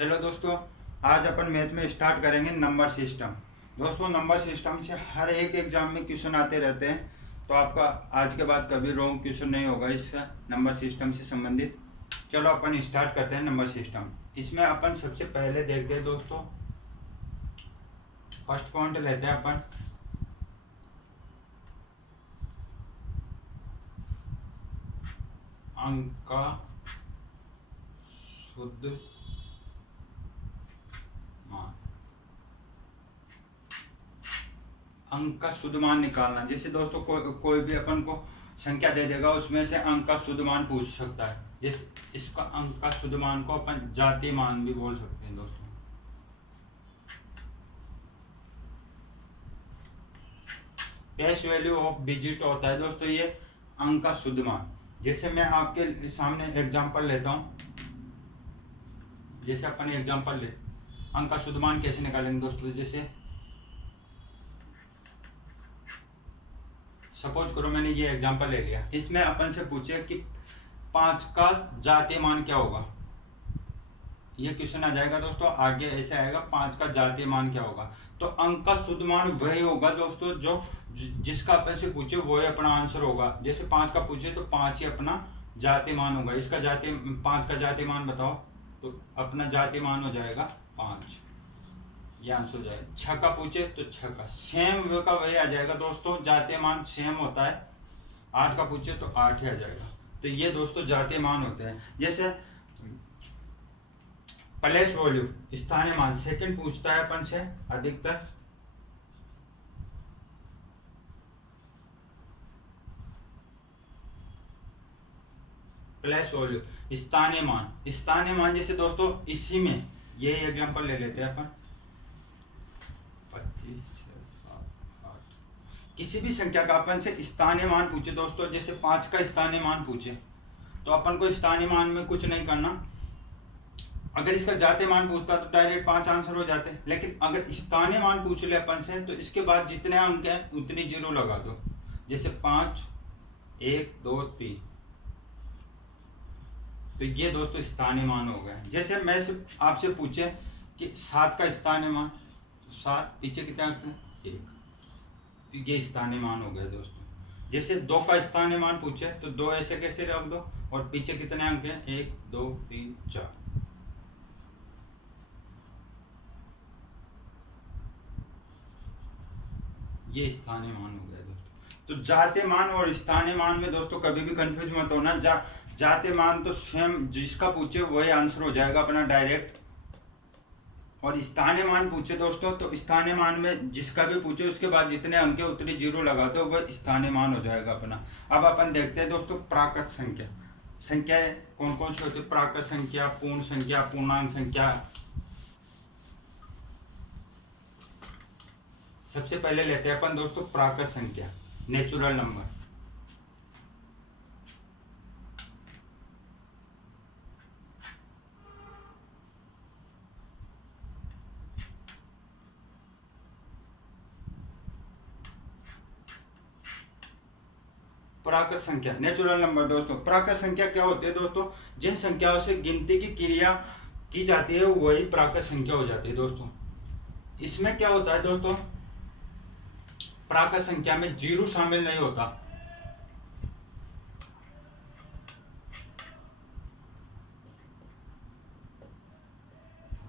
Hello दोस्तों, आज अपन math में स्टार्ट करेंगे नंबर सिस्टम। दोस्तों, नंबर सिस्टम से हर एक एग्जाम में क्वेश्चन आते रहते हैं, तो आपका आज के बाद कभी रॉन्ग क्वेश्चन नहीं होगा इसका नंबर सिस्टम से संबंधित। चलो अपन स्टार्ट करते हैं नंबर सिस्टम। इसमें अपन सबसे पहले देखते हैं दोस्तों, फर्स्ट पॉइंट लेते हैं अपन अंक का शुद्ध मान। अंक का शुद्ध मान निकालना। जैसे दोस्तों कोई भी अपन को संख्या दे देगा, उसमें से अंक का शुद्ध मान पूछ सकता है। इसका अंक का शुद्ध मान को अपन जातीय मान भी बोल सकते हैं दोस्तों। बेस वैल्यू ऑफ डिजिट होता है दोस्तों ये अंक का शुद्ध मान। जैसे मैं आपके सामने एग्जांपल लेता हूं, जैसे अपन एग्जांपल ले अंक का शुद्ध मान कैसे निकालेंगे दोस्तों। जैसे सपोज करो मैंने ये एग्जांपल ले लिया, इसमें अपन से पूछे कि 5 का जातीय मान क्या होगा। ये क्वेश्चन आ जाएगा दोस्तों, आगे ऐसे आएगा 5 का जातीय मान क्या होगा। तो अंक का शुद्ध मान वही होगा दोस्तों जो जिसका अपन से पूछे वही अपना आंसर होगा। जैसे 5 का पूछे तो 5 ही अपना जातीय मान होगा। इसका जातीय 5 का जातीय मान बताओ, तो अपना जातीय मान हो जाएगा 5, ये आंसर हो जाएगा। 6 का पूछे तो 6 का सेम वे का वही आ जाएगा दोस्तों, जातीय मान सेम होता है। 8 का पूछे तो 8 ही आ जाएगा। तो ये दोस्तों जातीय मान होते हैं। जैसे प्लेस वैल्यू स्थानीय मान, सेकंड पूछता है अपन से अधिकतर। प्लेस वैल्यू स्थानीय मान, स्थानीय मान जैसे दोस्तों इसी में ये एग्जांपल ले लेते हैं अपन 25, 6, 7, 8। किसी भी संख्या का अपन से स्थानीय मान पूछे दोस्तों, जैसे 5 का स्थानीय मान पूछे तो अपन को स्थानीय मान में कुछ नहीं करना। अगर इसका जातीय मान पूछता तो डायरेक्ट 5 आंसर हो जाते, लेकिन अगर स्थानीय मान पूछ ले अपन से तो इसके बाद जितने अंक हैं उतनी जीरो लगा दो। जैसे 5, 1, 2, 3, तो ये दोस्तों स्थानीय मान हो गए। जैसे मैं आपसे पूछे कि 7 का स्थानीय मान, 7 पीछे कितने अंक हैं 1, तो ये स्थानीय मान हो गए दोस्तों। जैसे 2 का स्थानीय मान पूछे तो 2 ऐसे कैसे रख दो और पीछे कितने अंक हैं 1, 2, 3, 4, ये स्थानीय मान हो गया दोस्तों। तो जातीय मान और स्थानीय मान में दोस्तों कभी भी कंफ्यूज मत होना। जातीय मान तो सेम जिसका पूछे वही आंसर हो जाएगा अपना डायरेक्ट। और स्थानीय मान पूछे दोस्तों तो स्थानीय मान में जिसका भी पूछे उसके बाद जितने अंक है उतनी जीरो लगा दो, वह स्थानीय मान हो जाएगा अपना। अब अपन देखते हैं दोस्तों प्राकृत संख्या। संख्याएं कौन कौन सी होती है? प्राकृत संख्या, पूर्ण संख्या, पूर्णांक संख्या। सबसे पहले लेते हैं अपन दोस्तों प्राकृत संख्या, नेचुरल नंबर। प्राकृत संख्या नेचुरल नंबर दोस्तों। प्राकृत संख्या क्या होती है दोस्तों? जिन संख्याओं से गिनती की क्रिया की जाती है वही प्राकृत संख्या हो जाती है दोस्तों। इसमें क्या होता है दोस्तों, प्राकृत संख्या में जीरो शामिल नहीं होता।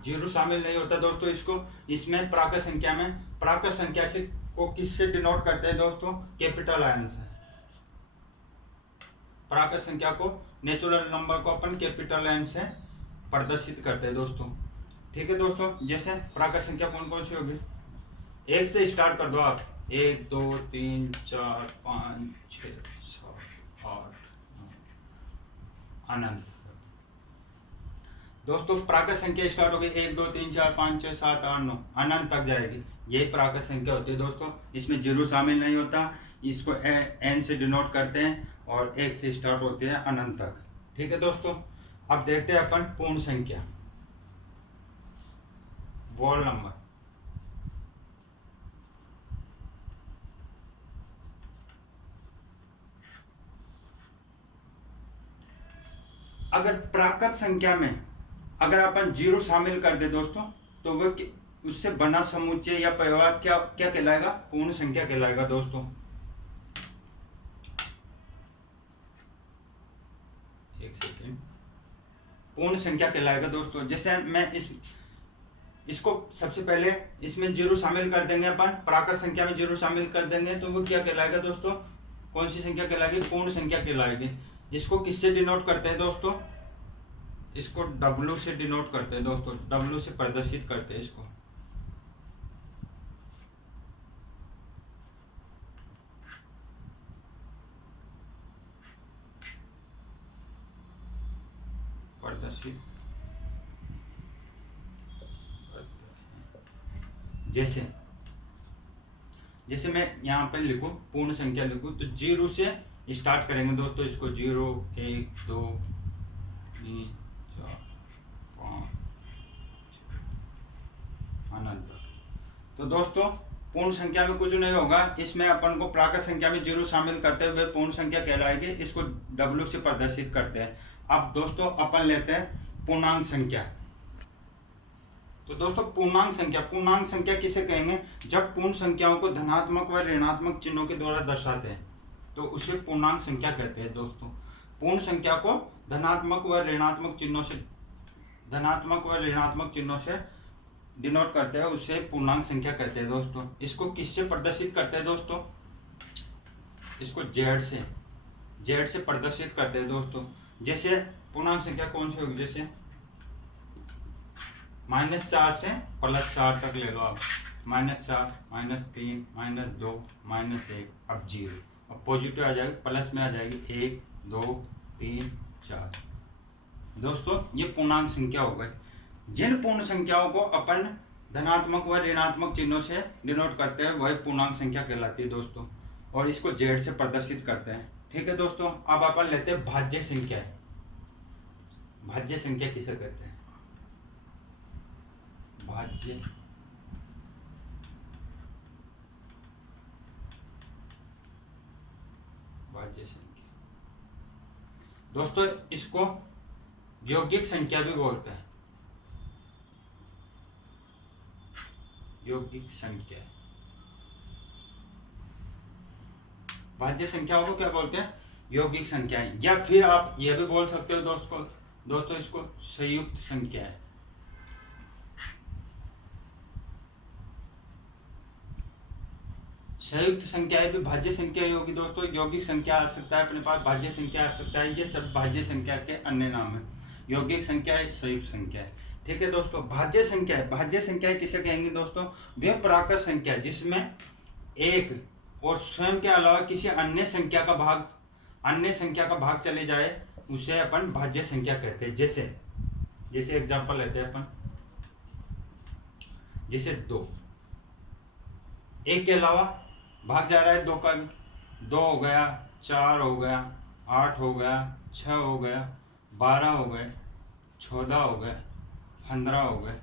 जीरो शामिल नहीं होता दोस्तों। इसमें प्राकृत संख्या में, प्राकृत संख्या से को किससे डिनोट करते हैं दोस्तों? कैपिटल आई से। प्राकृत संख्या को, नेचुरल नंबर को अपन कैपिटल एन से प्रदर्शित करते हैं दोस्तों। ठीक है दोस्तों। जैसे प्राकृत संख्या कौन कौन सी होगी? 1 से स्टार्ट कर दो आप। 1, 2, 3, 4, 5, 6, 7, 8, 9 अनंत दोस्तों। प्राकृत संख्या स्टार्ट हो गई 1, 2, 3, 4, 5, 6, 7, 8, 9 अनंत तक जाएगी। यही प्राकृत संख्या होती है दोस्तों। इसमें जीरो शामिल नहीं होता। इसको एन से डिनोट करते हैं और 1 से स्टार्ट होते हैं अनंत तक। ठीक है दोस्तों। अब देखते हैं अपन पूर्ण संख्या, वोल नंबर। अगर प्राकृत संख्या में अगर अपन जीरो शामिल कर दे दोस्तों तो वो उससे बना समुच्चय या परिवार क्या क्या कहलाएगा? पूर्ण संख्या कहलाएगा दोस्तों। एक सेकेंड, पूर्ण संख्या कहलाएगा दोस्तों। जैसे मैं इसको सबसे पहले इसमें जीरो शामिल कर देंगे अपन, प्राकृत संख्या में जीरो शामिल कर देंगे तो वो क्या कहलाएगा दोस्तों? कौन सी संख्या कहलाएगी? पूर्ण संख्या कहलाएगी। इसको किससे डिनोट करते हैं दोस्तों? इसको W से डिनोट करते हैं दोस्तों, W से प्रदर्शित करते हैं इसको। प्रदर्शित जैसे जैसे मैं यहाँ पे लिखूं, पूर्ण संख्या लिखूं तो जीरो से स्टार्ट करेंगे दोस्तों इसको। 0 1 2 3 4 5 अनंत। तो दोस्तों पूर्ण संख्या में कुछ नहीं होगा, इसमें अपन को प्राकृत संख्या में जीरो शामिल करते हुए पूर्ण संख्या कहलाएगी। इसको W से प्रदर्शित करते हैं। अब दोस्तों अपन लेते हैं पूर्णांक संख्या। तो दोस्तों पूर्णांक संख्या किसे कहेंगे? जब पूर्ण संख्याओं को धनात्मक व ऋणात्मक चिन्हों के द्वारा दर्शाते हैं तो उसे पूर्णांक संख्या कहते हैं दोस्तों। पूर्ण संख्या को धनात्मक व ऋणात्मक चिन्हों से डिनोट करते हैं, उसे पूर्णांक संख्या कहते हैं दोस्तों। इसको किससे प्रदर्शित करते हैं दोस्तों? इसको Z से प्रदर्शित करते हैं दोस्तों। जैसे पूर्णांक संख्या कौन सी होगी? जैसे -4 से +4 तक ले लो आप। -4 -3 -2 -1 अब 0। अब पॉजिटिव आ जाएगी, प्लस में आ जाएगी 1 2 3 4। दोस्तों ये पूर्णांक संख्या हो गई। जिन पूर्ण संख्याओं को अपन धनात्मक व ऋणात्मक चिन्हों से डिनोट करते हैं वही पूर्णांक संख्या कहलाती है दोस्तों, और इसको Z से प्रदर्शित करते हैं। ठीक है दोस्तों। अब अपन लेते हैं भाज्य संख्या। भाज्य संख्या किसे कहते हैं? भाज्य संख्या दोस्तों इसको यौगिक संख्या भी बोलते हैं। यौगिक संख्या, भाज्य संख्याओं को क्या बोलते हैं? यौगिक संख्याएं। या फिर आप यह भी बोल सकते हो दोस्तों इसको संयुक्त संख्या है। संयुक्त संख्याएं भी भाज्य संख्या ही होगी दोस्तों। यौगिक संख्या आ सकता है अपने पास, भाज्य संख्या आ सकता है, ये सब भाज्य संख्या के अन्य नाम है। यौगिक संख्या है, संयुक्त संख्या है। ठीक है दोस्तों। भाज्य संख्या किसे कहेंगे दोस्तों? वे प्राकृत संख्या जिसमें एक और स्वयं के अलावा किसी अन्य संख्या का भाग चले जाए उसे अपन भाज्य संख्या कहते हैं। जैसे एग्जांपल लेते हैं अपन, जैसे 2, 1 के अलावा भाग जा रहा है 2 का भी। 2 हो गया, 4 हो गया, 8 हो गया, 6 हो गया, 12 हो गए, 14 हो गए, 15 हो गए।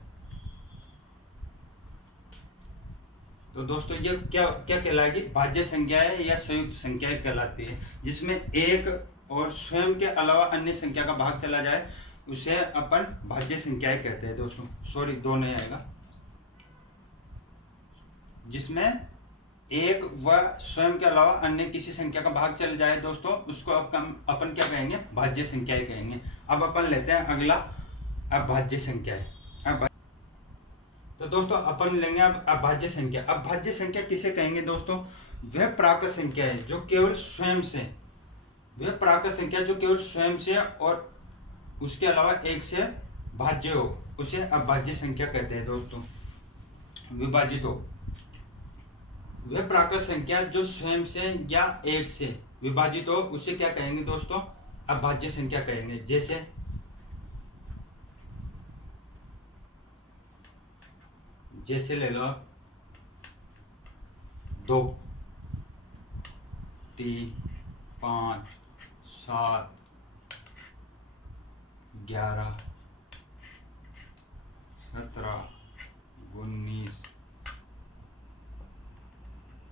तो दोस्तों ये क्या कहलाएगी? भाज्य संख्याएं या संयुक्त संख्याएं कहलाती है, जिसमें एक और स्वयं के अलावा अन्य संख्या का भाग चला जाए उसे अपन भाज्य संख्याएं कहते हैं दोस्तों। सॉरी 2 नहीं आएगा। जिसमें एक व स्वयं के अलावा अन्य किसी संख्या का भाग चल जाए दोस्तों, उसको अपन क्या कहेंगे? भाज्य संख्याएं कहेंगे। अब अपन लेते हैं अगला अभाज्य संख्याएं। तो दोस्तों अपन लेंगे अब अभाज्य संख्या। अभाज्य संख्या किसे कहेंगे दोस्तों? वह प्राकृत संख्या है जो केवल स्वयं से और उसके अलावा एक से भाज्य हो, उसे अभाज्य संख्या कहते हैं दोस्तों। विभाजित हो, वह प्राकृत संख्या जो स्वयं से या एक से विभाजित हो उसे क्या कहेंगे दोस्तों? अभाज्य संख्या कहेंगे। जैसे ले लो 2 3 5 7 11 17 19।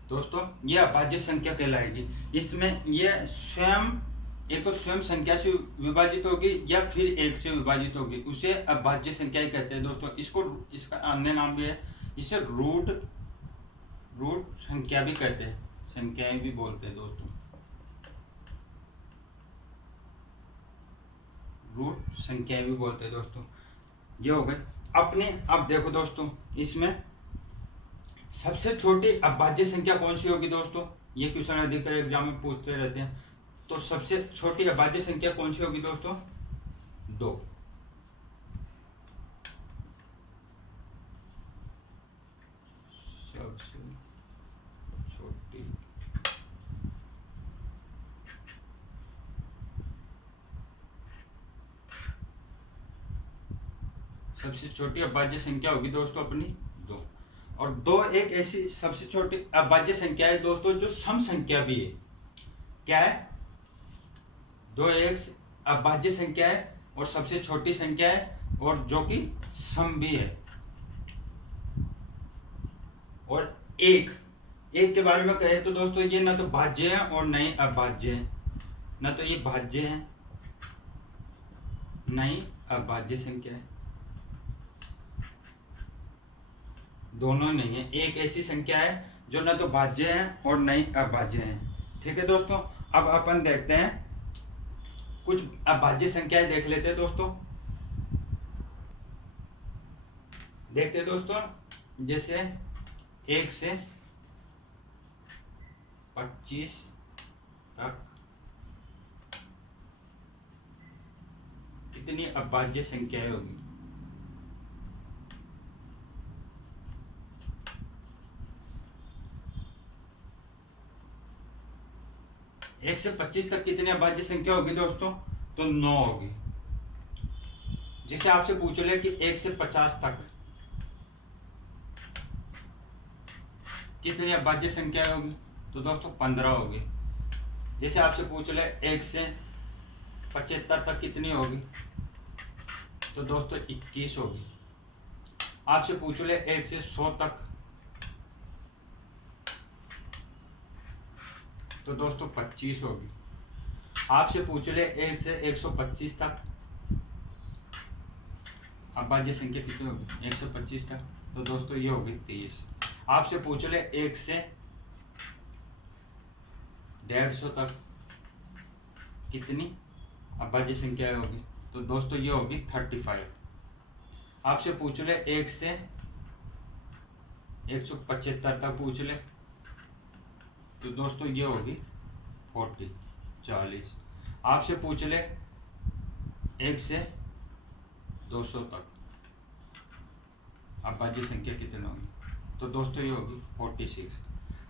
दोस्तों ये अभाज्य संख्या कहलाएगी। इसमें ये स्वयं एक तो स्वयं संख्या से विभाजित होगी या फिर एक से विभाजित होगी, उसे अभाज्य संख्या ही कहते हैं दोस्तों। इसको, इसका अन्य नाम भी है, इसे रूट संख्या भी कहते हैं, संख्याएं भी बोलते हैं दोस्तों, रूट संख्याएं भी बोलते हैं दोस्तों। ये हो गए अपने। अब देखो दोस्तों, इसमें सबसे छोटी अभाज्य संख्या कौन सी होगी दोस्तों, ये क्वेश्चन अधिकतर एग्जाम में पूछते रहते हैं। तो सबसे छोटी अभाज्य संख्या कौन सी होगी दोस्तों, 2। सबसे छोटी सबसे छोटी अभाज्य संख्या होगी दोस्तों अपनी 2। और 2 एक ऐसी सबसे छोटी अभाज्य संख्या है दोस्तों जो सम संख्या भी है। क्या है, 2 एक अभाज्य संख्या है और सबसे छोटी संख्या है, और जो कि सम भी है। और एक के बारे में कहे तो दोस्तों ये ना तो भाज्य है और न ही अभाज्य है, ना तो ये भाज्य है न ही अभाज्य संख्या है, दोनों नहीं है। एक ऐसी संख्या है जो ना तो भाज्य है और न ही अभाज्य है। ठीक है दोस्तों, अब अपन देखते हैं कुछ अभाज्य संख्याएं देख लेते हैं दोस्तों। देखते हैं दोस्तों, जैसे 1 से 25 तक कितनी अभाज्य संख्याएं होगी। 1 से 25 तक कितनी अभाज्य संख्या होगी दोस्तों, तो 9 होगी। जैसे आपसे पूछ ले कि 1 से 50 तक कितनी अभाज्य संख्या होगी, तो दोस्तों 15 होगी। जैसे आपसे पूछ ले 1 से 75 तक कितनी होगी, तो दोस्तों 21 होगी। आपसे पूछ ले 1 से 100 तक, तो दोस्तों 25 होगी। आपसे पूछ ले 1 से 125 तक, अभाज्य संख्या कितनी होगी 125 तक, तो दोस्तों ये होगी 23। आपसे पूछ ले 1 से 150 तक कितनी अभाज्य संख्या होगी, तो दोस्तों ये होगी 35। आपसे पूछ ले 1 से 175 तक पूछ ले, तो दोस्तों ये होगी 40। आपसे पूछ ले 1 से 200 तक अभाज्य संख्या कितनी होगी, तो दोस्तों ये होगी 46।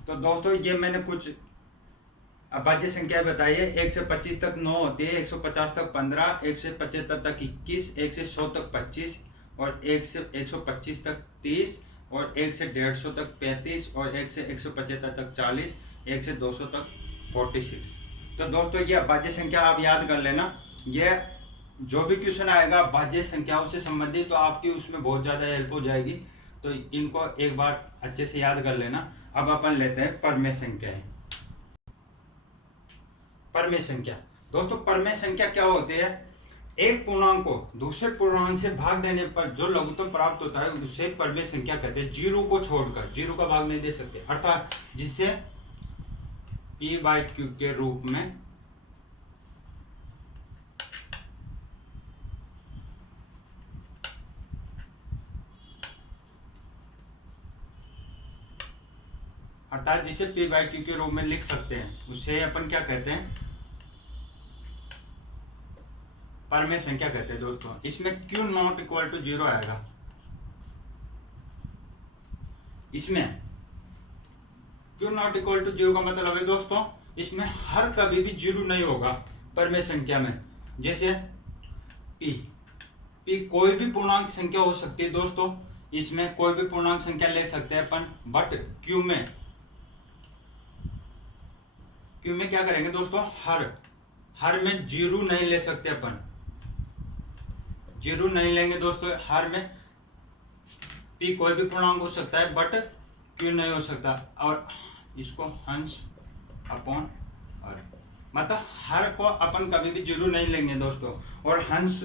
तो दोस्तों ये मैंने कुछ अभाज्य संख्या बताई है। 1 से 25 तक 9 होती है, 150 तक 15, 1 से 75 तक 21, 1 से 100 तक 25, और 1 से 125 तक 30, और 1 से 150 तक 35, और 1 से 175 तक 40, 1 से 200 तक 46। तो दोस्तों ये अभाज्य संख्या आप याद कर लेना। ये जो भी क्वेश्चन आएगा अभाज्य संख्याओं से संबंधित, तो आपकी उसमें बहुत ज़्यादा हेल्प हो जाएगी। तो इनको एक बार अच्छे से याद कर लेना। अब अपन लेते हैं परमेय संख्याएं। परमेय संख्या दोस्तों, परमेय संख्या क्या होती है, एक पूर्णांक को दूसरे पूर्णांक से भाग देने पर जो लघुत्तम प्राप्त होता है उसे परमेय संख्या कहते हैं। जीरो को छोड़कर, जीरो का भाग नहीं दे सकते, अर्थात जिससे p/q के रूप में अर्थात जिसे p/q के रूप में लिख सकते हैं उसे अपन क्या कहते हैं, परमेय संख्या कहते हैं दोस्तों। इसमें q नॉट इक्वल टू 0 आएगा। इसमें q नॉट इक्वल टू 0 का मतलब है दोस्तों, इसमें हर कभी भी 0 नहीं होगा परमेय संख्या में। जैसे p कोई भी पूर्णांक संख्या हो सकती है दोस्तों, इसमें कोई भी पूर्णांक संख्या ले सकते हैं अपन, बट q में क्या करेंगे दोस्तों, हर में 0 नहीं ले सकते अपन, 0 नहीं लेंगे दोस्तों। हर में p कोई भी पूर्णांक हो सकता है बट q नहीं हो सकता, और इसको अंश अपॉन हर मतलब हर को अपन कभी भी जीरो नहीं लेंगे दोस्तों, और हंस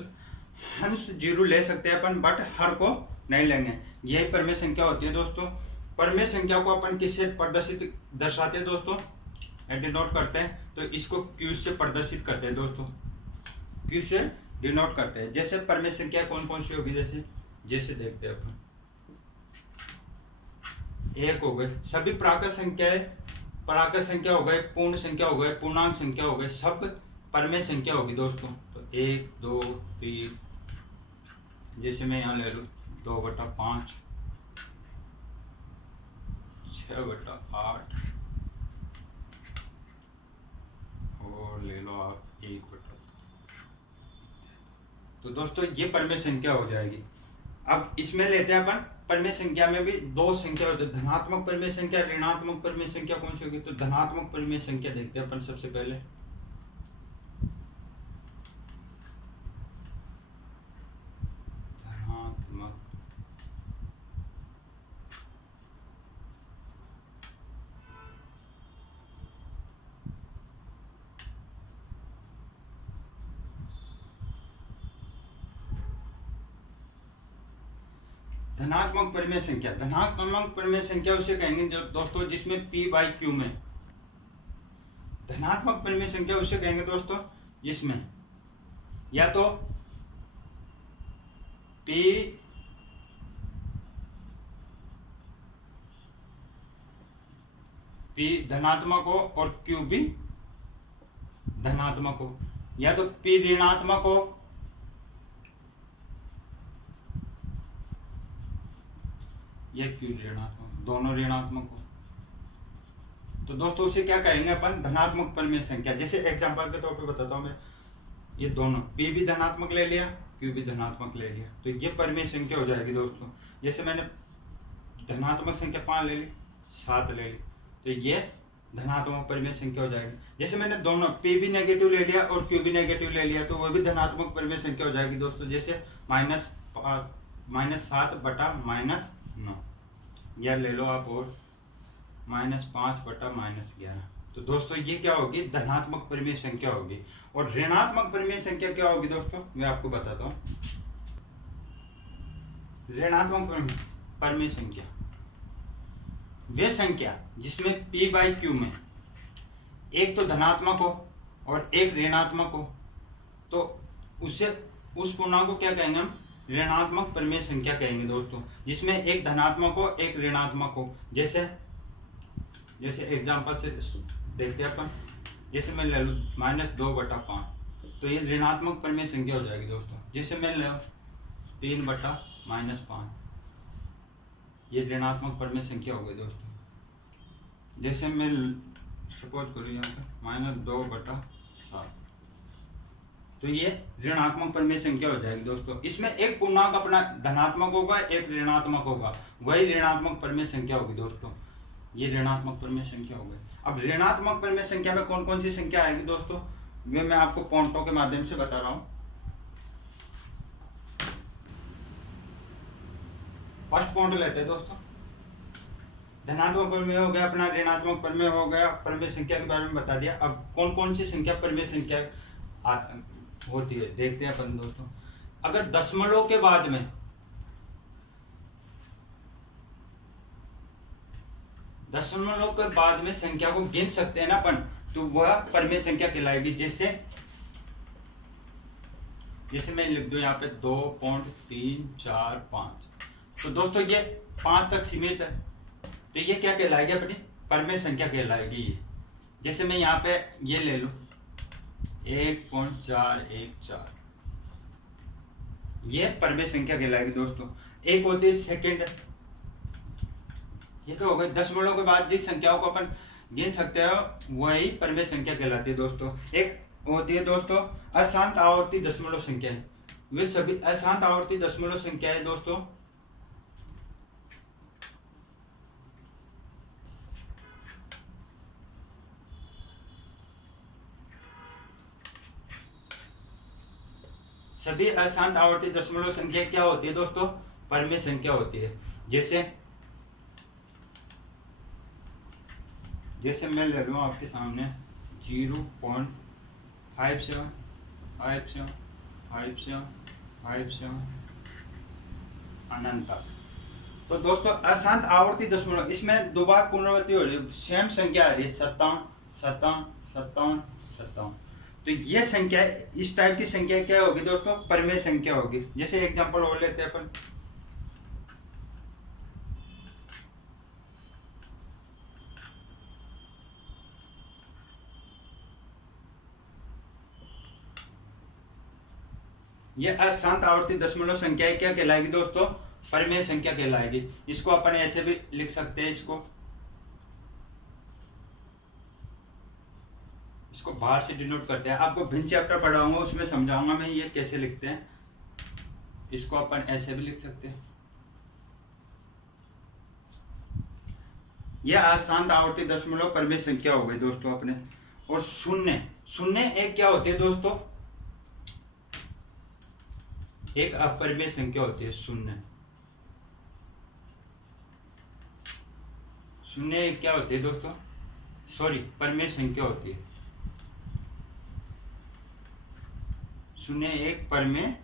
हंस जीरो ले सकते हैं अपन, बट हर को नहीं लेंगे। यही परमेय संख्या होती है दोस्तों। परमेय संख्या को अपन किससे प्रदर्शित दर्शाते हैं दोस्तों, डिनोट करते हैं, तो इसको क्यू से प्रदर्शित करते हैं दोस्तों, क्यू से डिनोट करते हैं। जैसे परमेय संख्या कौन कौन सी होगी, जैसे जैसे देखते हैं अपन, एक हो गए सभी प्राकृत संख्याएं, प्राकृत संख्या हो गए, पूर्ण संख्या हो गए, पूर्णांक संख्या हो गए, सब परमेय संख्या होगी दोस्तों। तो 1 2 3, जैसे मैं यहाँ ले लूँ 2/5, 6/8, और ले लो आप 1/। तो दोस्तों ये परमेय संख्या हो जाएगी। अब इसमें लेते हैं अपन, परमेय संख्या में भी दो संख्या होती है, धनात्मक परमेय संख्या, ऋणात्मक परमेय संख्या। कौन सी होगी, तो धनात्मक परमेय संख्या देखते हैं अपन सबसे पहले। धनात्मक धनात्मक परमेय संख्या, धनात्मक परमेय संख्या उसे कहेंगे जो दोस्तों जिसमें p/q में, धनात्मक परमेय संख्या उसे कहेंगे दोस्तों जिसमें या तो p धनात्मक हो और q भी धनात्मक हो, या तो p ऋणात्मक हो या q ऋणात्मक, दोनों ऋणात्मक हो। तो दोस्तों उसे क्या कहेंगे अपन, धनात्मक परमेय संख्या। जैसे एग्जांपल के तौर पे बताता हूं मैं, ये दोनों p भी धनात्मक ले लिया, q भी धनात्मक ले लिया, तो ये परमेय संख्या हो जाएगी दोस्तों। जैसे मैंने धनात्मक संख्या 5 ले ली, 7 ले ली, तो ये धनात्मक परमेय संख्या हो जाएगी। जैसे मैंने दोनों p भी नेगेटिव ले लिया और q भी नेगेटिव ले लिया, तो वो भी धनात्मक परमेय संख्या हो जाएगी दोस्तों। जैसे -7/-9, यह ले लो आप, और -5/-11। तो दोस्तों ये क्या होगी, धनात्मक परमेय संख्या होगी। और ऋणात्मक परमेय संख्या क्या होगी दोस्तों, मैं आपको बताता हूँ। ऋणात्मक परमेय संख्या वे संख्या जिसमें p/q में एक तो धनात्मक हो और एक ऋणात्मक हो, तो उसे उस पूर्णांक को क्या कहेंगे हम, ऋणात्मक परमेय संख्या कहेंगे दोस्तों, जिसमें एक धनात्मक हो एक ऋणात्मक हो। जैसे जैसे एग्जांपल से देखते हैं अपन, जैसे मैं ले लूँ -2/5, तो ये ऋणात्मक परमेय संख्या हो जाएगी दोस्तों। जैसे मैं ले 3/-5, ये ऋणात्मक परमेय संख्या हो गई दोस्तों। जैसे मैं सपोज करूँ यहाँ पे -2/7, तो ये ऋणात्मक परमेय संख्या हो जाएगी दोस्तों। इसमें एक पूर्णांक अपना धनात्मक होगा, एक ऋणात्मक होगा, वही ऋणात्मक परमेय संख्या होगी दोस्तों। ये ऋणात्मक परमेय संख्या हो गई। अब ऋणात्मक परमेय संख्या में कौन कौन सी संख्या आएगी दोस्तों, वे मैं आपको पॉइंटों के माध्यम से बता रहा हूँ। फर्स्ट पॉइंट लेते हैं दोस्तों, धनात्मक परमेय हो गया अपना, ऋणात्मक परमेय हो गया, परमेय संख्या के बारे में बता दिया। अब कौन कौन सी संख्या परमेय संख्या होती है देखते हैं अपन दोस्तों। अगर दशमलव के बाद में संख्या को गिन सकते हैं ना अपन, तो वह परमेय संख्या कहलाएगी। जैसे मैं लिख दूं यहाँ पे 2.345, तो दोस्तों ये 5 तक सीमित है, तो ये क्या कहलाएगी, अपनी परमेय संख्या कहलाएगी। जैसे मैं यहाँ पे ये ले लूं 1.414, ये परमेय संख्या कहलाएगी दोस्तों। एक होती है सेकंड, ये तो हो गई दशमलव के बाद जिस संख्याओं को अपन गिन सकते हो वही परमेय संख्या कहलाती है दोस्तों। एक होती है दोस्तों अशांत आवर्ती दशमलव संख्या, वे सभी अशांत आवर्ती दशमलव संख्या है दोस्तों। सभी अशांत आवर्ती दशमलव संख्या क्या होती है दोस्तों, परमेय संख्या होती है। जैसे मैं ले लूँ आपके सामने 0.5 5 7 5 7 5 7 5 7 अनंत तक। तो दोस्तों अशांत आवर्ती दशमलव, इसमें दो बार पुनरावृत्ति हो रही है, सेम संख्या आ रही है 57 57 57 57। तो ये संख्या, इस टाइप की संख्या क्या होगी दोस्तों? परिमेय संख्या होगी। जैसे एग्जांपल और लेते हैं अपन, ये अशांत आवर्ती दशमलव संख्या क्या कहलाएगी दोस्तों? परिमेय संख्या कहलाएगी। इसको अपन ऐसे भी लिख सकते हैं, इसको बाहर से डिनोट करते हैं। आपको भिन्न चैप्टर पढ़ाऊंगा, उसमें समझाऊंगा मैं ये कैसे लिखते हैं। इसको अपन ऐसे भी लिख सकते हैं, यह अशांत आवर्ती दशमलव परिमेय संख्या हो गई दोस्तों अपने। और शून्य, शून्य एक क्या होती है दोस्तों? एक अपरिमेय संख्या होती है शून्य। शून्य एक क्या होती है दोस्तों? सॉरी, परिमेय संख्या होती है। शून्य एक परिमेय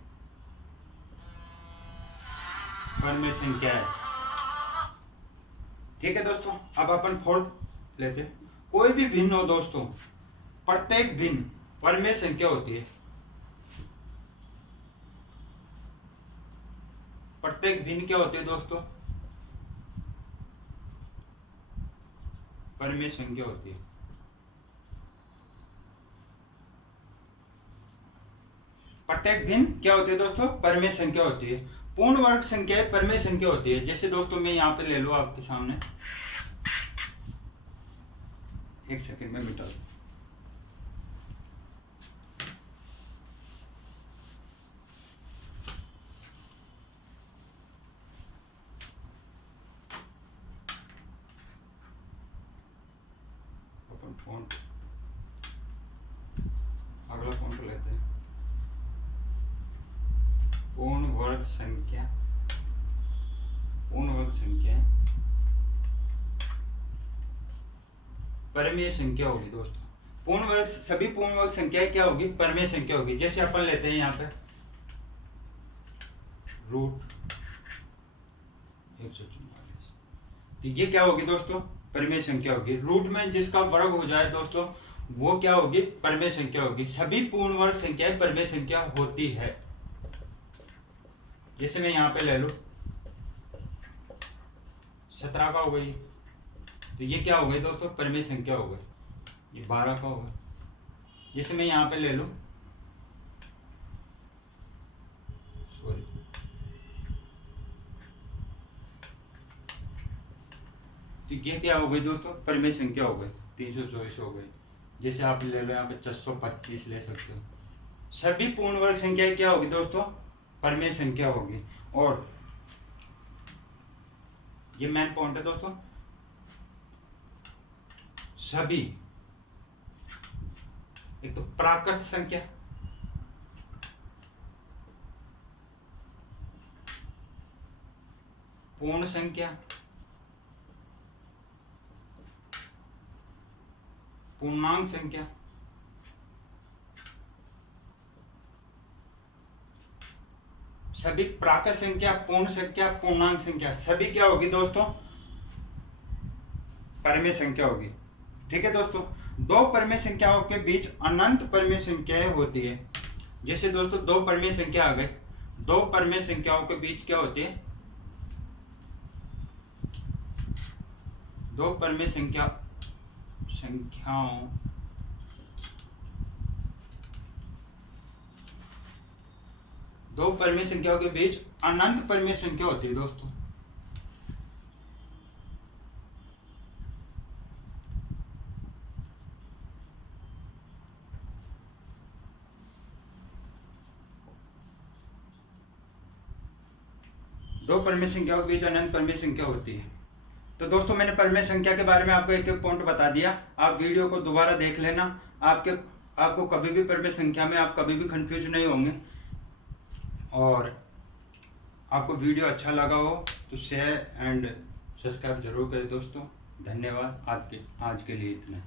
संख्या है। ठीक है दोस्तों, अब अपन फोर्थ लेते हैं। कोई भी भिन्न हो दोस्तों, प्रत्येक भिन्न परिमेय संख्या होती है। प्रत्येक भिन्न क्या होती है दोस्तों? परिमेय संख्या होती है। प्रत्येक भिन्न क्या होती है दोस्तों? परिमेय संख्या होती है। पूर्ण वर्ग संख्या परिमेय संख्या होती है। जैसे दोस्तों मैं यहाँ पे ले लूँ आपके सामने, एक सेकंड में मिटा दूं। अपन फोन, अगला फोन को लेते हैं। पूर्ण वर्ग संख्या, पूर्ण वर्ग संख्या परिमेय संख्या होगी दोस्तों। पूर्ण वर्ग, सभी पूर्ण वर्ग संख्याएं क्या होगी? परिमेय संख्या होगी। जैसे अपन लेते हैं यहाँ पे रूट 144, तो ये क्या होगी दोस्तों? परिमेय संख्या होगी। रूट में जिसका वर्ग हो जाए दोस्तों, वो क्या होगी? परिमेय संख्या होगी। सभी पूर्ण वर्ग संख्याएं परिमेय संख्या होती है। जैसे मैं यहाँ पे ले लूं 17 का हो गई, तो ये क्या हो गई दोस्तों? परिमेय संख्या हो गई। ये 12 का होगा। जैसे मैं यहाँ पे ले लूं, सॉरी, तो ये क्या हो गई दोस्तों? परिमेय संख्या हो गई। 324 हो गई। जैसे आप ले लो यहाँ पे 425 ले सकते हो। सभी पूर्ण वर्ग संख्याएं क्या होगी दोस्तों? परिमेय संख्या होगी। और ये मेन पॉइंट है दोस्तों, सभी, एक तो प्राकृत संख्या, पूर्ण संख्या, पूर्णांक संख्या, सभी प्राकृत संख्या, पूर्ण संख्या, पूर्णांक संख्या, सभी क्या होगी दोस्तों? परिमेय संख्या होगी। ठीक है दोस्तों, दो परिमेय संख्याओं के बीच अनंत परिमेय संख्याएं होती है। जैसे दोस्तों दो परिमेय संख्या आ गए, दो परिमेय संख्याओं के बीच क्या होती है? दो परिमेय संख्याओं दो परिमेय संख्याओं के बीच अनंत परिमेय संख्या होती है दोस्तों। दो परिमेय संख्याओं के बीच अनंत परिमेय संख्या होती है। तो दोस्तों मैंने परिमेय संख्या के बारे में आपको एक एक पॉइंट बता दिया। आप वीडियो को दोबारा देख लेना। आपको कभी भी परिमेय संख्या में आप कभी भी कंफ्यूज नहीं होंगे। और आपको वीडियो अच्छा लगा हो तो शेयर एंड सब्सक्राइब जरूर करें दोस्तों। धन्यवाद। आज के लिए इतना।